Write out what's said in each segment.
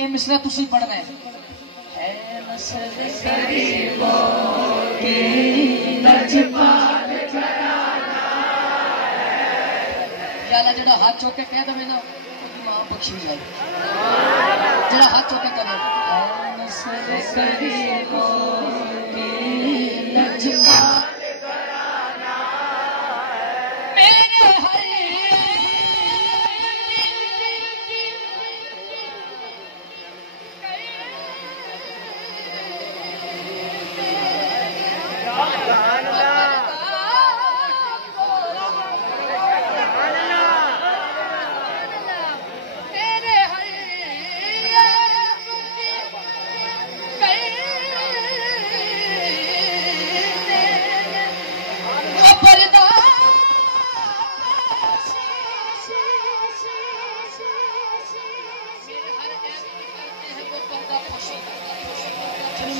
ये मिसरा तुसी पढ़ना है जरा हाथ चौके कह दे ना मां बख्शी जाए जरा हाथ चौके करे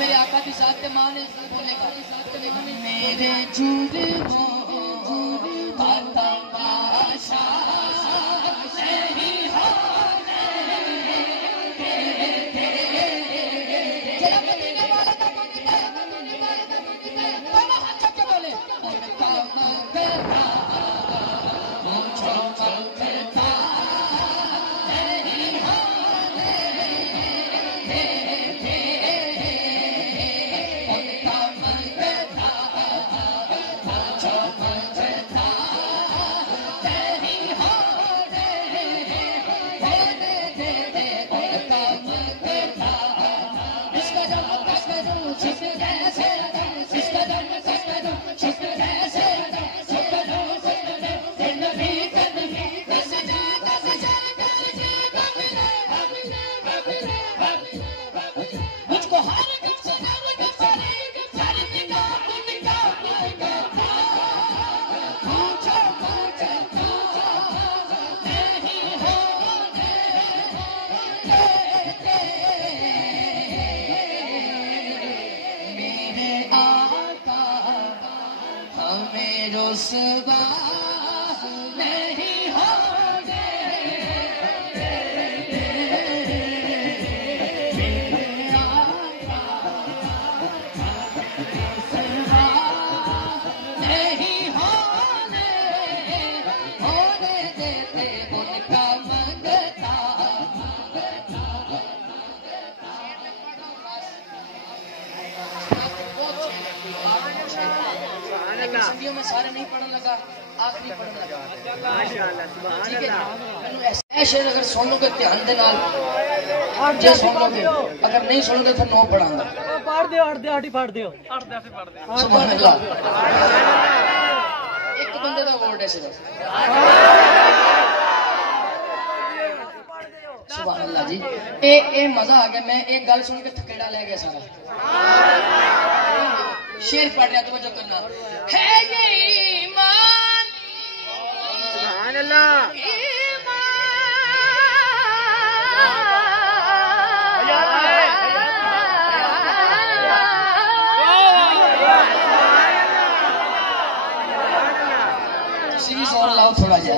मेरे आका की साथ मां ने बोलेगा मेरे झूले नहीं होने नहीं होने देते उनका मंगता सदियों में सारे नहीं पढ़ने लगा आखिरी पढ़ने लगा ठीक है ऐसे शेर अगर सुनोगे ध्यान दे नाल जे सुनोगे अगर नहीं सुनोगे फिर नो पढ़ांगा पढ़ दियो आठ पढ़ दियो सुभान अल्लाह एक बंदे दा वर्ड है सिर्फ सुभान अल्लाह जी ए मजा आ गया मैं एक गल सुन के थकेड़ा ले गया सारा शेर पढ़ रहा तो जो करना है ये ईमान सुभान अल्लाह तुसी भी जोर लाओ थोड़ा जा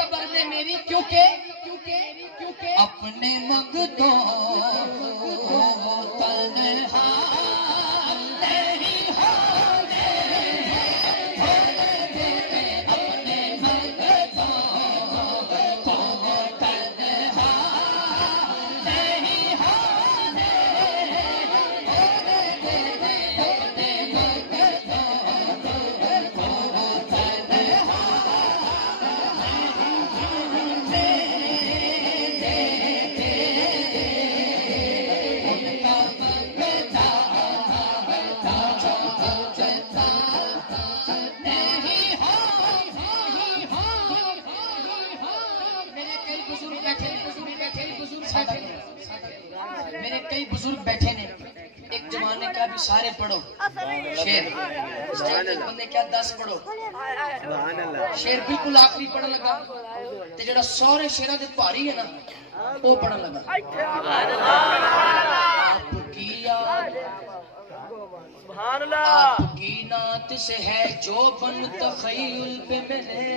कब्र में मेरी क्योंकि अपने मगदों तन्हा नहीं होने देते अपने मगदों को तन्हा नहीं होने देते अपने मगदों को तन्हा सारे पढ़ो शेर बंदे क्या 10 पढ़ो शेर बिल्कुल आखिरी पढ़न लगा ते जेड़ा सारे शेरा दे भारी है ना वो पढ़न लगा आपकी याद आपकी नात से है जो बन तखय्युल पे मिले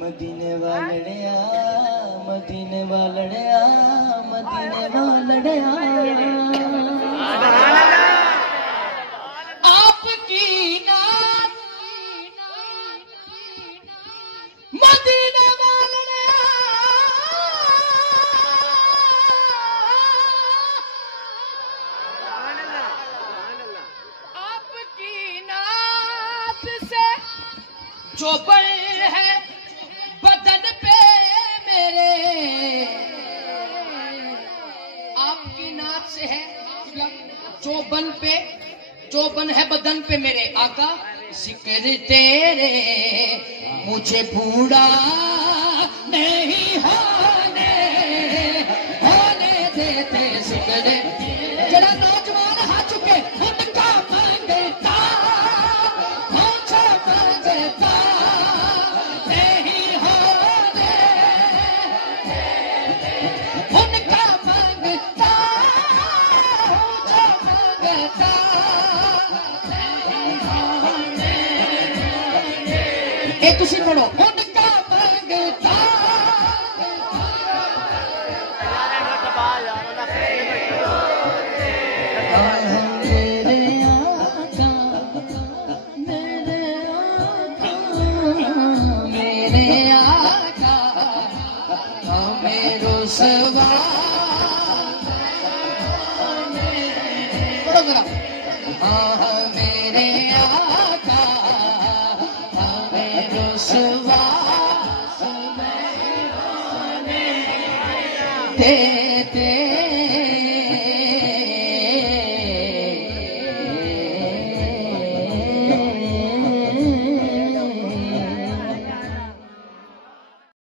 मदीने वालड़िया मदीने वालड़िया मदीने वालड़िया आपकी नात मदीने वालड़िया आपकी नात से जो बन है बदन पे मेरे आपकी नात से है जो बन है बदन पे मेरे आका जिक्र तेरे मुझे बूढ़ा नहीं होने देते जिक्र जरा नौजवान हाथ चुके उनका मंगता मुझे मंगता तुसी पढ़ो उनका मंगता मेरे आका मेरो सवा पढ़ो जरा हाँ मेरे आका ते